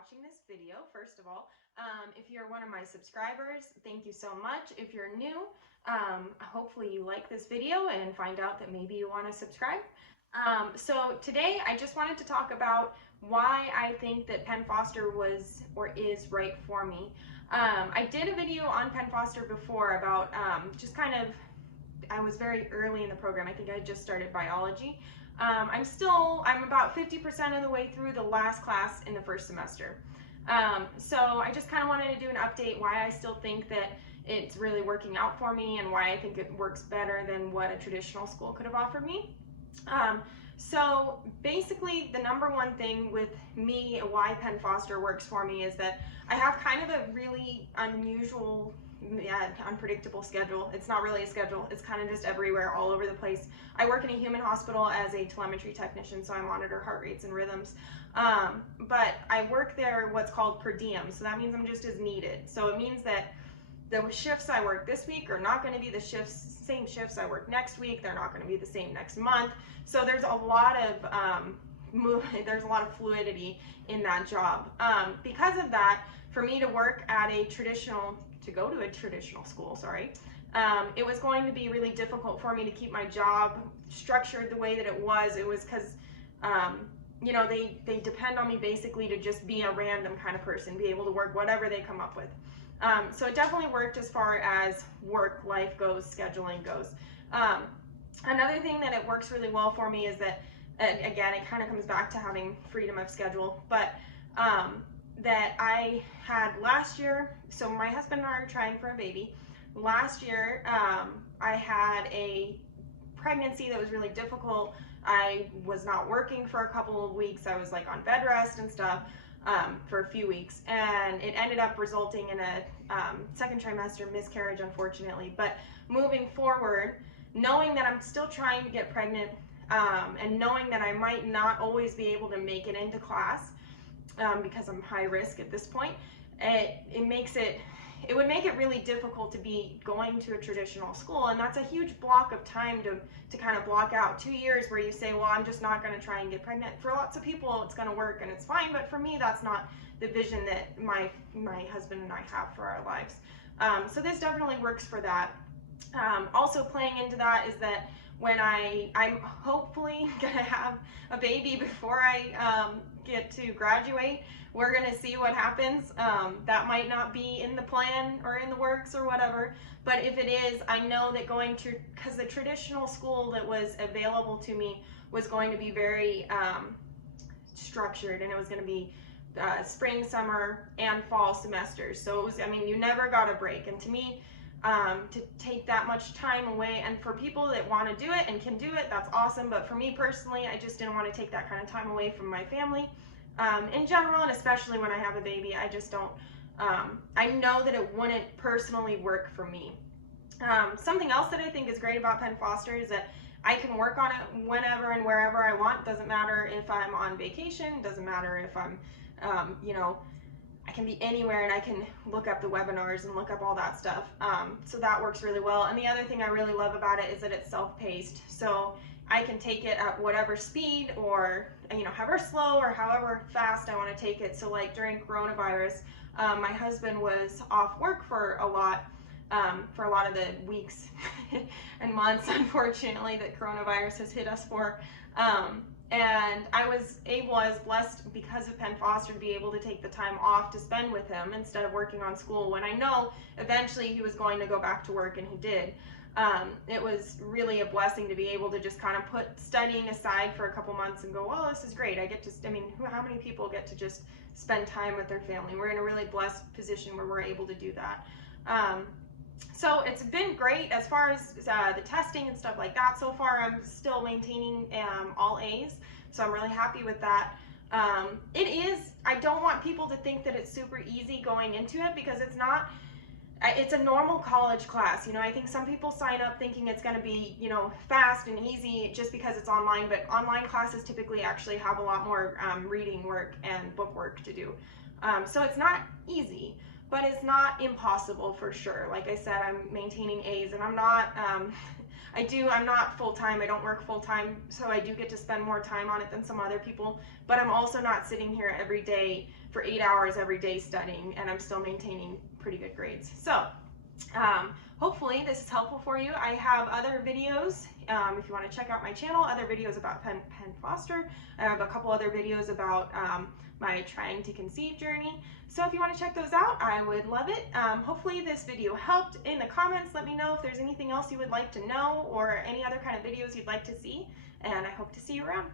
watching this video, first of all. If you're one of my subscribers, thank you so much. If you're new, hopefully you like this video and find out that maybe you want to subscribe. So today I just wanted to talk about why I think that Penn Foster was or is right for me. I did a video on Penn Foster before about just kind of, I was very early in the program. I think I just started biology. I'm about 50% of the way through the last class in the first semester. So I just kind of wanted to do an update why I still think that it's really working out for me and why I think it works better than what a traditional school could have offered me. So basically the number one thing with me, why Penn Foster works for me, is that I have kind of a really unusual, unpredictable schedule. It's not really a schedule. It's kind of just everywhere, all over the place. I work in a human hospital as a telemetry technician, so I monitor heart rates and rhythms. But I work there what's called per diem, so that means I'm just as needed. So it means that the shifts I work this week are not going to be the same shifts I work next week. They're not going to be the same next month. So there's a lot of there's a lot of fluidity in that job. Because of that, for me to work at go to a traditional school, it was going to be really difficult for me to keep my job structured the way that it was. It was because you know, they depend on me basically to just be a random kind of person, be able to work whatever they come up with. So it definitely worked as far as work life goes, scheduling goes. Another thing that it works really well for me is that, again, it kind of comes back to having freedom of schedule, but that I had last year, so my husband and I are trying for a baby. Last year, I had a pregnancy that was really difficult. I was not working for a couple of weeks. I was like on bed rest and stuff for a few weeks, and it ended up resulting in a second trimester miscarriage, unfortunately. But moving forward, knowing that I'm still trying to get pregnant, and knowing that I might not always be able to make it into class, because I'm high risk at this point, it would make it really difficult to be going to a traditional school, and that's a huge block of time to kind of block out. 2 years where you say, well, I'm just not going to try and get pregnant. For lots of people it's going to work and it's fine, but for me that's not the vision that my husband and I have for our lives. So this definitely works for that. Also playing into that is that when I'm hopefully going to have a baby before I get to graduate. We're going to see what happens. That might not be in the plan or in the works or whatever, but if it is, I know that because the traditional school that was available to me was going to be very structured, and it was going to be spring, summer, and fall semesters. So it was, I mean, you never got a break. And to me, to take that much time away, and for people that want to do it and can do it, that's awesome. But for me personally, I just didn't want to take that kind of time away from my family in general, and especially when I have a baby. I just don't, I know that it wouldn't personally work for me. Something else that I think is great about Penn Foster is that I can work on it whenever and wherever I want. Doesn't matter if I'm on vacation, doesn't matter if I'm, you know, I can be anywhere and I can look up the webinars and look up all that stuff. So that works really well. And the other thing I really love about it is that it's self-paced. So I can take it at whatever speed, or, you know, however slow or however fast I want to take it. So like during coronavirus, my husband was off work for a lot of the weeks and months, unfortunately, that coronavirus has hit us for. And I was blessed because of Penn Foster to be able to take the time off to spend with him instead of working on school, when I know eventually he was going to go back to work, and he did. It was really a blessing to be able to just kind of put studying aside for a couple months and go, well, this is great. I get to, I mean, how many people get to just spend time with their family? We're in a really blessed position where we're able to do that. So it's been great as far as the testing and stuff like that. So far, I'm still maintaining all A's, so I'm really happy with that. I don't want people to think that it's super easy going into it, because it's not. It's a normal college class. You know, I think some people sign up thinking it's going to be, you know, fast and easy just because it's online, but online classes typically actually have a lot more reading work and book work to do. So it's not easy, but it's not impossible for sure. Like I said, I'm maintaining A's, and I'm not, I'm not full-time. I don't work full-time, so I do get to spend more time on it than some other people, but I'm also not sitting here every day for 8 hours every day studying, and I'm still maintaining pretty good grades. So hopefully this is helpful for you. I have other videos, if you want to check out my channel, other videos about Penn Foster. I have a couple other videos about my trying to conceive journey. So if you want to check those out, I would love it. Hopefully this video helped. In the comments, let me know if there's anything else you would like to know or any other kind of videos you'd like to see, and I hope to see you around.